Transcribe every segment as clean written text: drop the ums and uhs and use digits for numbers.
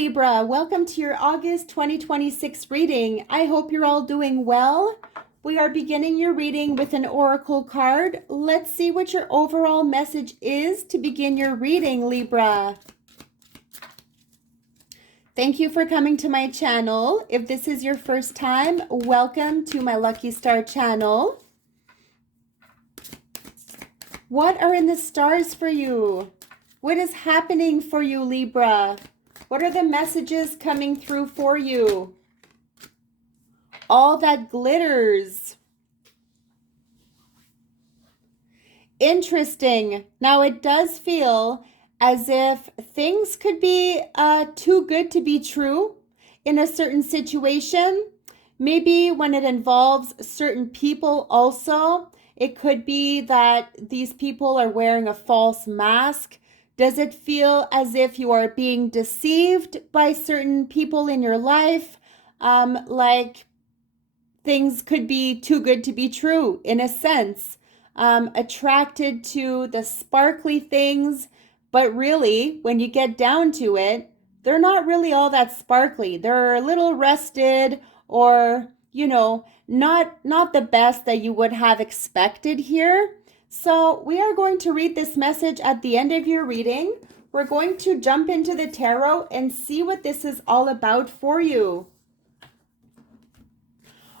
Libra. Welcome to your August 2026 reading. I hope you're all doing well. We are beginning your reading with an oracle card. Let's see what your overall message is to begin your reading, Libra. Thank you for coming to my channel. If this is your first time, welcome to my Lucky Star channel. What are in the stars for you? What is happening for you, Libra? What are the messages coming through for you? All that glitters. Interesting. Now it does feel as if things could be too good to be true in a certain situation. Maybe when it involves certain people also. It could be that these people are wearing a false mask. Does it feel as if you are being deceived by certain people in your life? Like things could be too good to be true in a sense. Attracted to the sparkly things, but really, when you get down to it, they're not really all that sparkly. They're a little rusted or, not the best that you would have expected here. So we are going to read this message at the end of your reading. We're going to jump into the tarot and see what this is all about for you.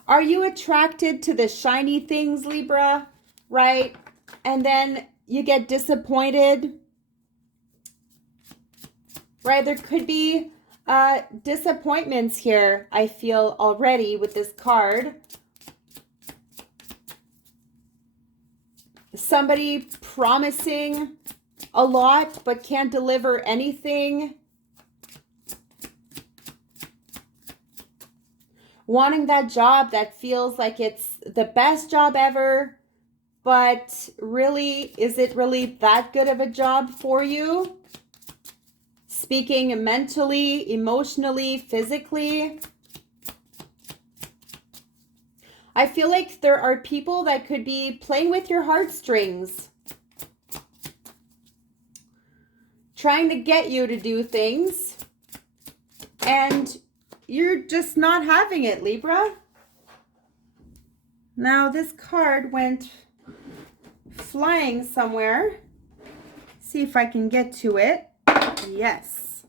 Are you attracted to the shiny things, Libra? Right? And then you get disappointed. Right? There could be disappointments here, I feel already with this card. Somebody promising a lot but can't deliver anything. Wanting that job that feels like it's the best job ever, but really, is it really that good of a job for you? Speaking mentally, emotionally, physically. I feel like there are people that could be playing with your heartstrings, trying to get you to do things, and you're just not having it, Libra. Now, this card went flying somewhere. See if I can get to it. Yes.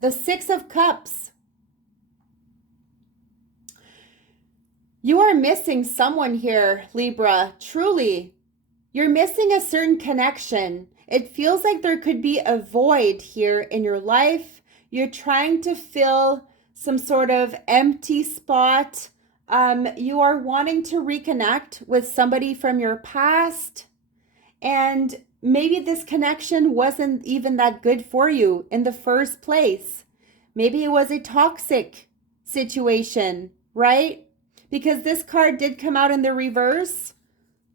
The Six of Cups. You are missing someone here, Libra. Truly. You're missing a certain connection. It feels like there could be a void here in your life. You're trying to fill some sort of empty spot. You are wanting to reconnect with somebody from your past. And maybe this connection wasn't even that good for you in the first place. Maybe it was a toxic situation, right? Because this card did come out in the reverse.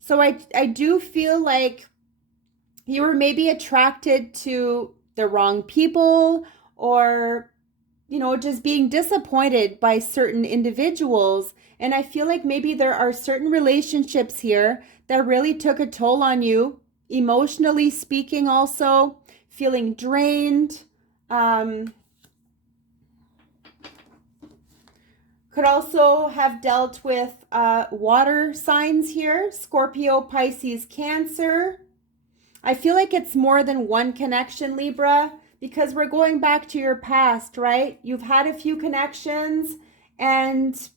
So I do feel like you were maybe attracted to the wrong people, or, just being disappointed by certain individuals. And I feel like maybe there are certain relationships here that really took a toll on you, emotionally speaking also, feeling drained. Could also have dealt with water signs here, Scorpio, Pisces, Cancer. I feel like it's more than one connection, Libra, because we're going back to your past, right? You've had a few connections and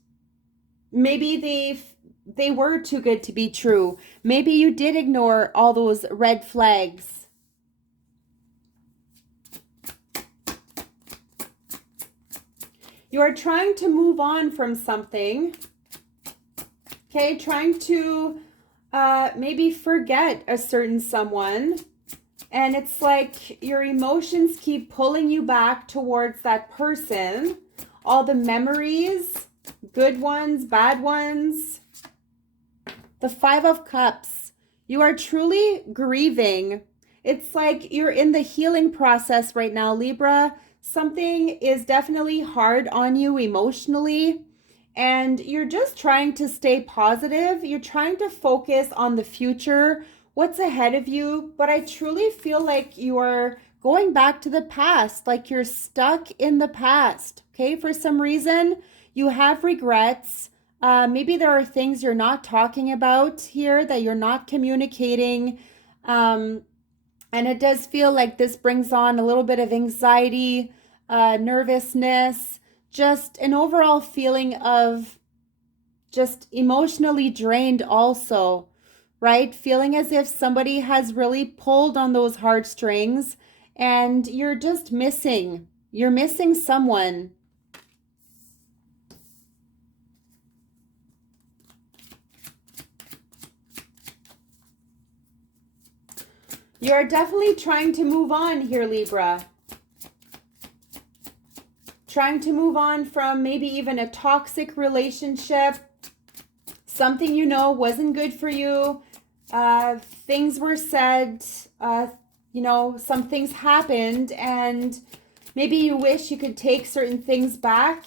maybe they were too good to be true. Maybe you did ignore all those red flags. You are trying to move on from something, okay? Trying to maybe forget a certain someone. And it's like your emotions keep pulling you back towards that person. All the memories, good ones, bad ones. The Five of Cups. You are truly grieving. It's like you're in the healing process right now, Libra. Something is definitely hard on you emotionally, and you're just trying to stay positive. You're trying to focus on the future, what's ahead of you, but I truly feel like you are going back to the past, like you're stuck in the past. Okay, for some reason, you have regrets. Maybe there are things you're not talking about here that you're not communicating. And it does feel like this brings on a little bit of anxiety, nervousness, just an overall feeling of just emotionally drained also, right? Feeling as if somebody has really pulled on those heartstrings and you're just missing. You're missing someone. You're definitely trying to move on here, Libra. Trying to move on from maybe even a toxic relationship. Something you know wasn't good for you. Things were said, some things happened, and maybe you wish you could take certain things back.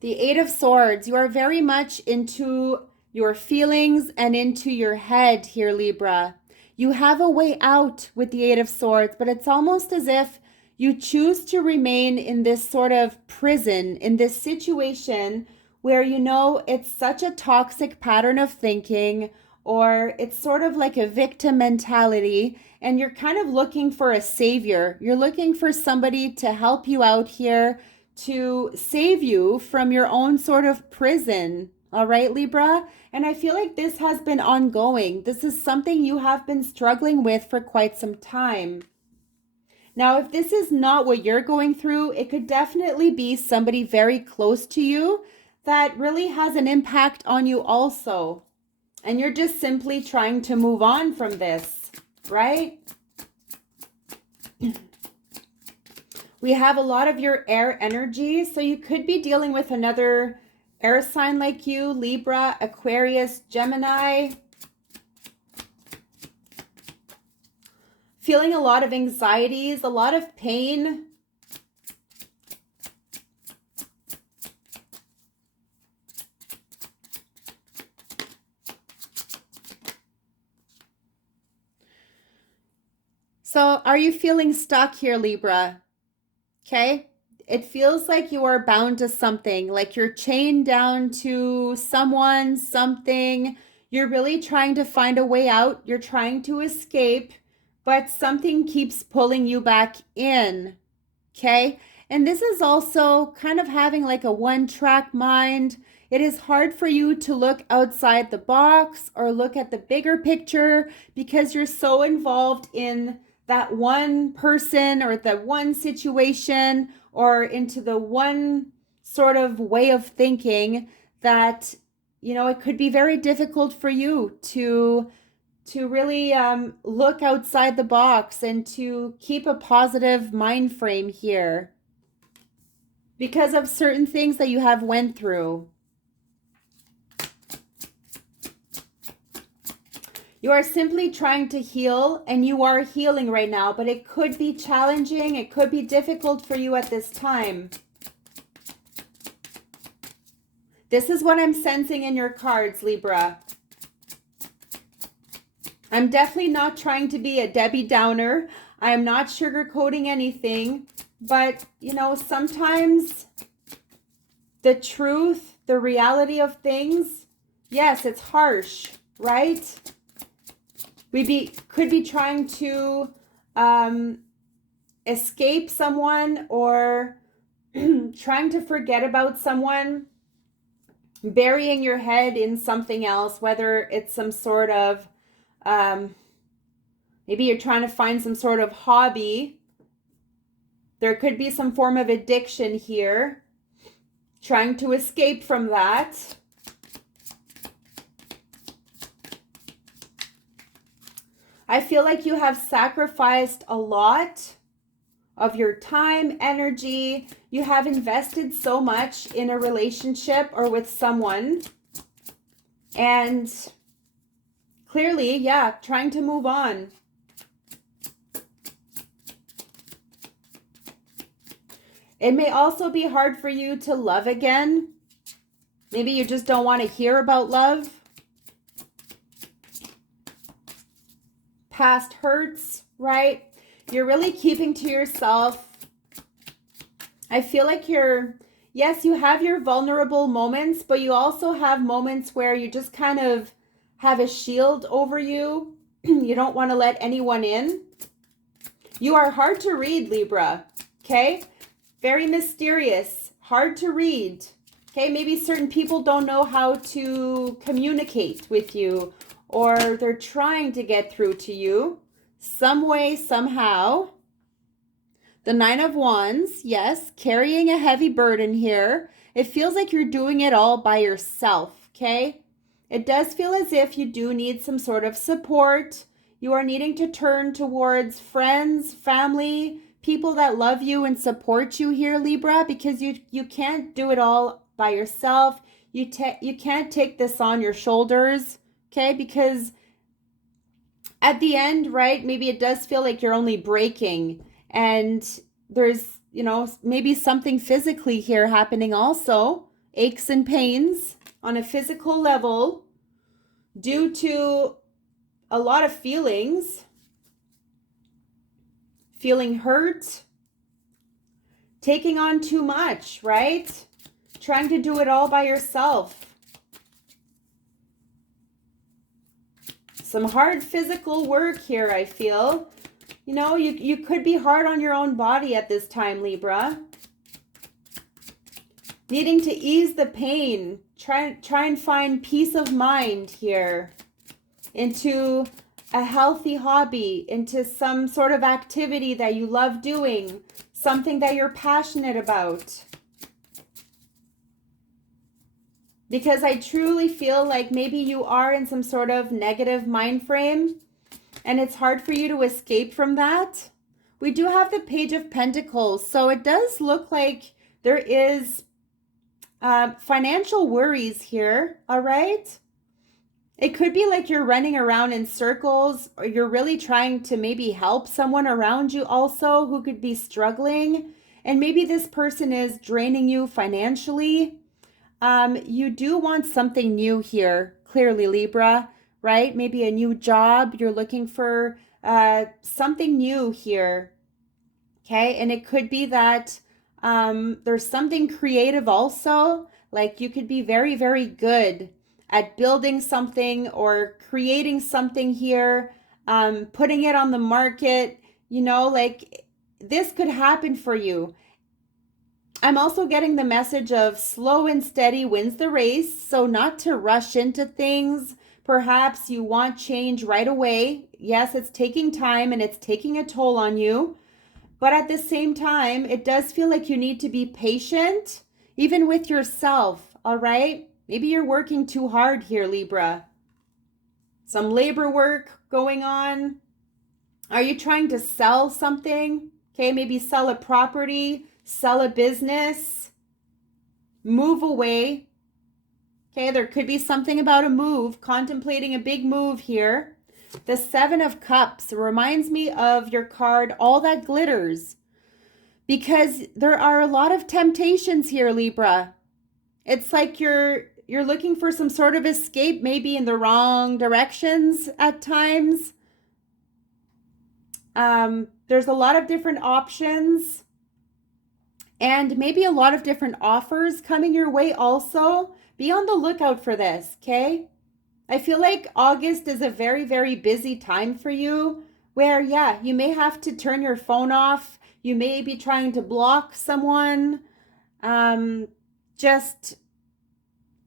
The Eight of Swords. You are very much into your feelings and into your head here, Libra. You have a way out with the Eight of Swords, but it's almost as if you choose to remain in this sort of prison, in this situation where you know it's such a toxic pattern of thinking, or it's sort of like a victim mentality, and you're kind of looking for a savior. You're looking for somebody to help you out here, to save you from your own sort of prison. All right, Libra? And I feel like this has been ongoing. This is something you have been struggling with for quite some time. Now, if this is not what you're going through, it could definitely be somebody very close to you that really has an impact on you also. And you're just simply trying to move on from this, right? We have a lot of your air energy, so you could be dealing with another air sign like you, Libra, Aquarius, Gemini. Feeling a lot of anxieties, a lot of pain. So are you feeling stuck here, Libra? Okay. It feels like you are bound to something, like you're chained down to someone, something. You're really trying to find a way out. You're trying to escape, but something keeps pulling you back in. Okay. And this is also kind of having like a one-track mind. It is hard for you to look outside the box or look at the bigger picture because you're so involved in that one person or the one situation or into the one sort of way of thinking that, it could be very difficult for you to really look outside the box and to keep a positive mind frame here because of certain things that you have went through. You are simply trying to heal, and you are healing right now, but it could be challenging. It could be difficult for you at this time. This is what I'm sensing in your cards, Libra. I'm definitely not trying to be a Debbie Downer. I am not sugarcoating anything, but, sometimes the truth, the reality of things, yes, it's harsh, right? Could be trying to escape someone or trying to forget about someone, burying your head in something else, whether it's some sort of, maybe you're trying to find some sort of hobby. There could be some form of addiction here, trying to escape from that. I feel like you have sacrificed a lot of your time, energy. You have invested so much in a relationship or with someone. And clearly, trying to move on. It may also be hard for you to love again. Maybe you just don't want to hear about love. past hurts, right? You're really keeping to yourself. I feel like yes, you have your vulnerable moments, but you also have moments where you just kind of have a shield over you. You don't want to let anyone in. You are hard to read, Libra, okay? Very mysterious, hard to read, okay? Maybe certain people don't know how to communicate with you, or they're trying to get through to you some way, somehow. The Nine of Wands, yes, carrying a heavy burden here. It feels like you're doing it all by yourself, okay? It does feel as if you do need some sort of support. You are needing to turn towards friends, family, people that love you and support you here, Libra, because you can't do it all by yourself. You can't take this on your shoulders, okay? Because at the end, right, maybe it does feel like you're only breaking, and there's, maybe something physically here happening also, aches and pains on a physical level due to a lot of feelings, feeling hurt, taking on too much, right? Trying to do it all by yourself. Some hard physical work here, I feel. You could be hard on your own body at this time, Libra. Needing to ease the pain. Try and find peace of mind here. Into a healthy hobby. Into some sort of activity that you love doing. Something that you're passionate about. Because I truly feel like maybe you are in some sort of negative mind frame, and it's hard for you to escape from that. We do have the Page of Pentacles, so it does look like there is financial worries here, all right? It could be like you're running around in circles, or you're really trying to maybe help someone around you also who could be struggling, and maybe this person is draining you financially. You do want something new here, clearly, Libra, right? Maybe a new job. You're looking for something new here, okay? And it could be that there's something creative also. Like you could be very, very good at building something or creating something here, putting it on the market, like this could happen for you. I'm also getting the message of slow and steady wins the race. So not to rush into things. Perhaps you want change right away. Yes, it's taking time and it's taking a toll on you. But at the same time, it does feel like you need to be patient, even with yourself, all right? Maybe you're working too hard here, Libra. Some labor work going on. Are you trying to sell something? Okay, maybe sell a property, sell a business, move away. Okay, there could be something about a move, contemplating a big move here. The Seven of Cups reminds me of your card, All That Glitters, because there are a lot of temptations here, Libra. It's like you're looking for some sort of escape, maybe in the wrong directions at times. There's a lot of different options and maybe a lot of different offers coming your way also. Be on the lookout for this, okay? I feel like August is a very, very busy time for you where, yeah, you may have to turn your phone off. You may be trying to block someone. Just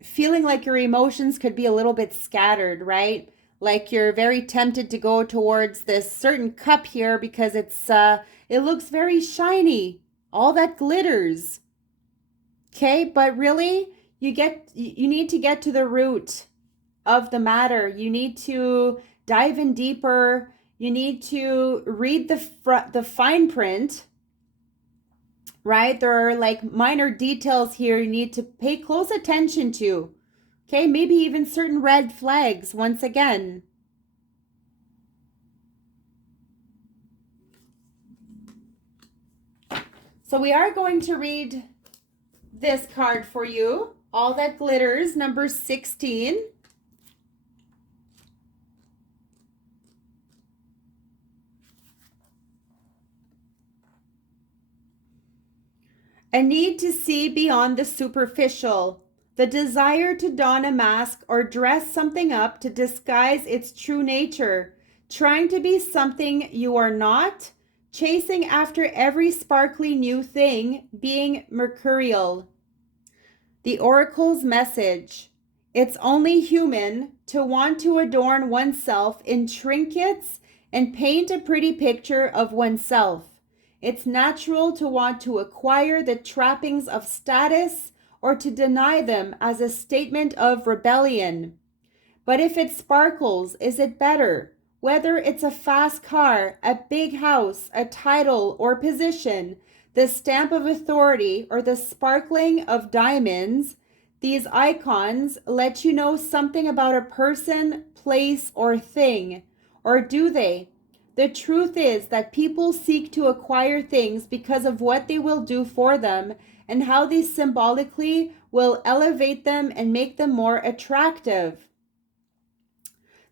feeling like your emotions could be a little bit scattered, right? Like you're very tempted to go towards this certain cup here because it looks very shiny. All that glitters. Okay, but really, you need to get to the root of the matter. You need to dive in deeper. You need to read the fine print, right? There are like minor details here you need to pay close attention to. Okay, maybe even certain red flags once again. So we are going to read this card for you. All That Glitters, number 16. A need to see beyond the superficial. The desire to don a mask or dress something up to disguise its true nature. Trying to be something you are not. Chasing after every sparkly new thing. Being mercurial. The oracle's message. It's only human to want to adorn oneself in trinkets and paint a pretty picture of oneself. It's natural to want to acquire the trappings of status or to deny them as a statement of rebellion. But if it sparkles, is it better? Whether it's a fast car, a big house, a title or position, the stamp of authority, or the sparkling of diamonds, these icons let you know something about a person, place, or thing. Or do they? The truth is that people seek to acquire things because of what they will do for them and how they symbolically will elevate them and make them more attractive.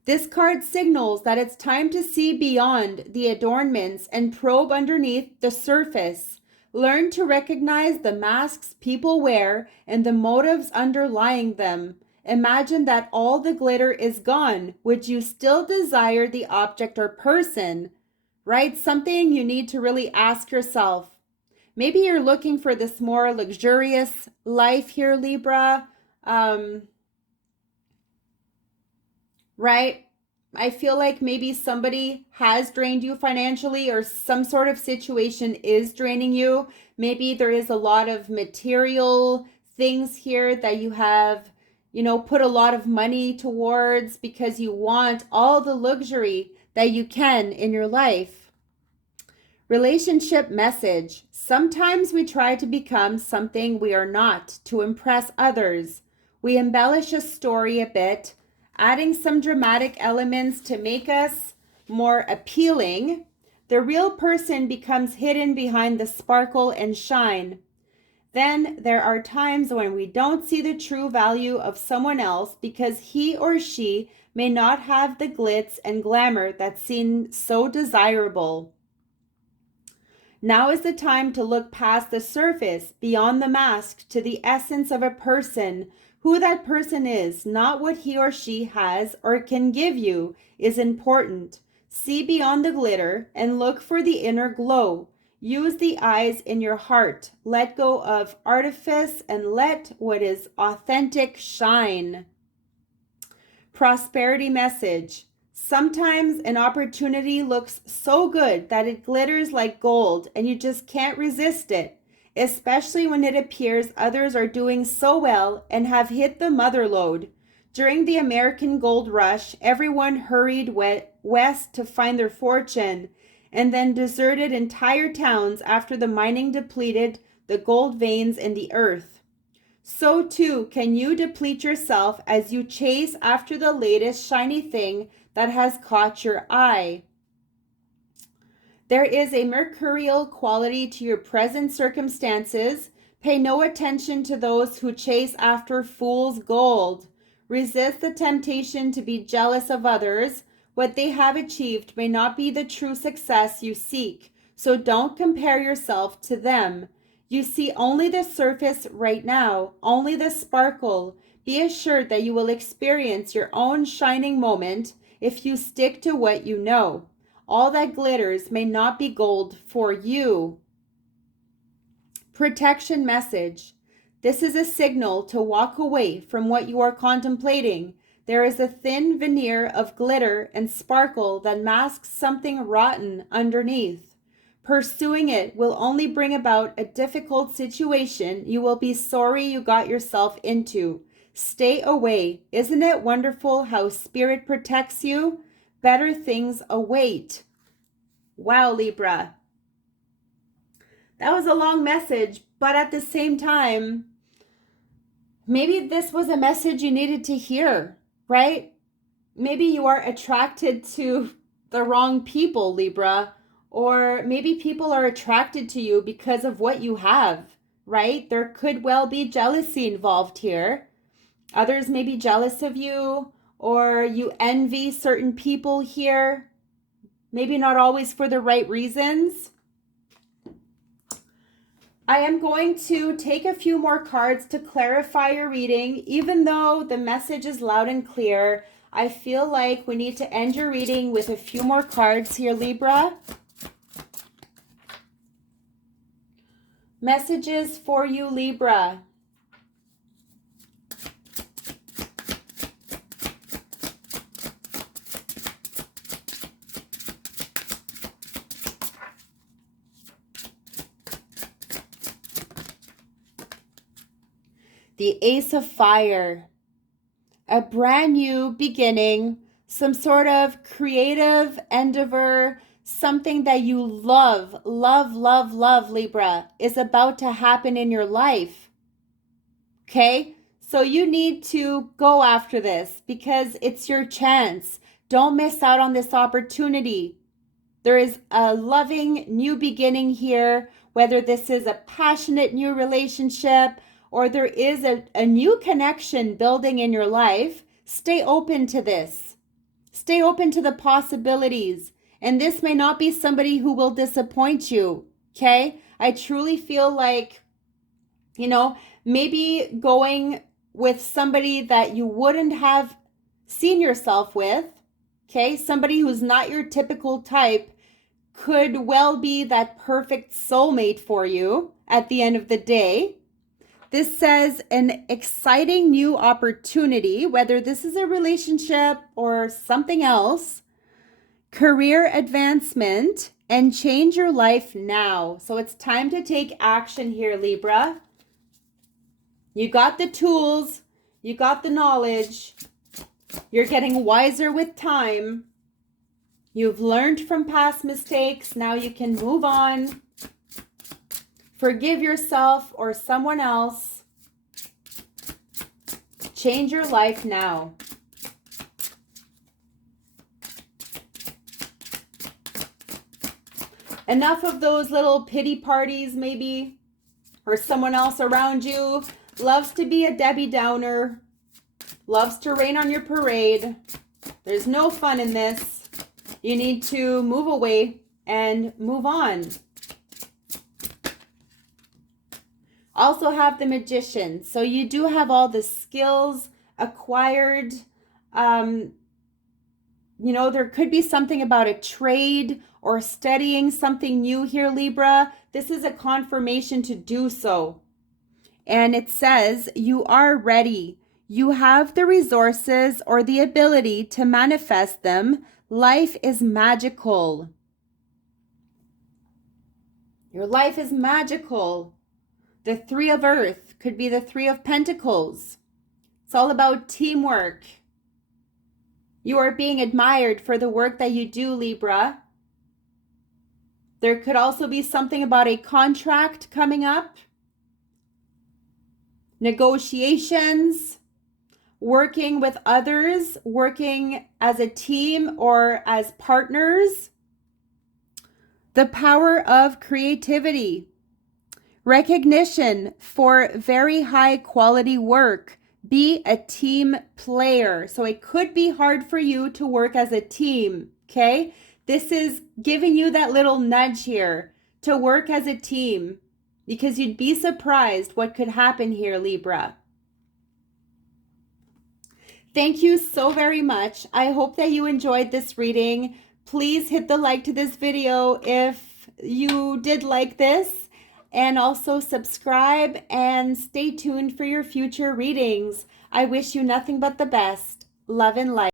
This card signals that it's time to see beyond the adornments and probe underneath the surface. Learn to recognize the masks people wear and the motives underlying them. Imagine that all the glitter is gone. Would you still desire the object or person? Right? Something you need to really ask yourself. Maybe you're looking for this more luxurious life here, Libra. Right? I feel like maybe somebody has drained you financially or some sort of situation is draining you. Maybe there is a lot of material things here that you have, put a lot of money towards because you want all the luxury that you can in your life. Relationship message. Sometimes we try to become something we are not to impress others. We embellish a story a bit, adding some dramatic elements to make us more appealing. The real person becomes hidden behind the sparkle and shine. Then there are times when we don't see the true value of someone else because he or she may not have the glitz and glamour that seem so desirable. Now is the time to look past the surface, beyond the mask, to the essence of a person. Who that person is, not what he or she has or can give you, is important. See beyond the glitter and look for the inner glow. Use the eyes in your heart. Let go of artifice and let what is authentic shine. Prosperity message. Sometimes an opportunity looks so good that it glitters like gold and you just can't resist it, especially when it appears others are doing so well and have hit the mother lode. During the American gold rush, everyone hurried west to find their fortune and then deserted entire towns after the mining depleted the gold veins in the earth. So too can you deplete yourself as you chase after the latest shiny thing that has caught your eye. There is a mercurial quality to your present circumstances. Pay no attention to those who chase after fool's gold. Resist the temptation to be jealous of others. What they have achieved may not be the true success you seek, so don't compare yourself to them. You see only the surface right now, only the sparkle. Be assured that you will experience your own shining moment if you stick to what you know. All that glitters may not be gold for you. Protection message. This is a signal to walk away from what you are contemplating. There is a thin veneer of glitter and sparkle that masks something rotten underneath. Pursuing it will only bring about a difficult situation you will be sorry you got yourself into. Stay away. Isn't it wonderful how spirit protects you? Better things await. Wow, Libra. That was a long message, but at the same time, maybe this was a message you needed to hear, right? Maybe you are attracted to the wrong people, Libra, or maybe people are attracted to you because of what you have, right? There could well be jealousy involved here. Others may be jealous of you, or you envy certain people here. Maybe not always for the right reasons. I am going to take a few more cards to clarify your reading. Even though the message is loud and clear, I feel like we need to end your reading with a few more cards here, Libra. Messages for you, Libra. The Ace of Fire. A brand new beginning, some sort of creative endeavor, something that you love, Libra, is about to happen in your life. Okay? So you need to go after this because it's your chance. Don't miss out on this opportunity. There is a loving new beginning here, whether this is a passionate new relationship or there is a new connection building in your life. Stay open to this. Stay open to the possibilities. And this may not be somebody who will disappoint you, okay? I truly feel like, maybe going with somebody that you wouldn't have seen yourself with, okay? Somebody who's not your typical type could well be that perfect soulmate for you at the end of the day. This says an exciting new opportunity, whether this is a relationship or something else, career advancement, and change your life now. So it's time to take action here, Libra. You got the tools, you got the knowledge, you're getting wiser with time. You've learned from past mistakes. Now you can move on. Forgive yourself or someone else. Change your life now. Enough of those little pity parties, maybe, or someone else around you loves to be a Debbie Downer, loves to rain on your parade. There's no fun in this. You need to move away and move on. Also have the Magician. So you do have all the skills acquired. There could be something about a trade or studying something new here, Libra. This is a confirmation to do so. And it says you are ready. You have the resources or the ability to manifest them. Life is magical. Your life is magical. The Three of Earth could be the Three of Pentacles. It's all about teamwork. You are being admired for the work that you do, Libra. There could also be something about a contract coming up. Negotiations. Working with others, working as a team or as partners. The power of creativity. Recognition for very high quality work. Be a team player. So it could be hard for you to work as a team, okay? This is giving you that little nudge here to work as a team because you'd be surprised what could happen here, Libra. Thank you so very much. I hope that you enjoyed this reading. Please hit the like to this video if you did like this, and also subscribe and stay tuned for your future readings. I wish you nothing but the best. Love and light.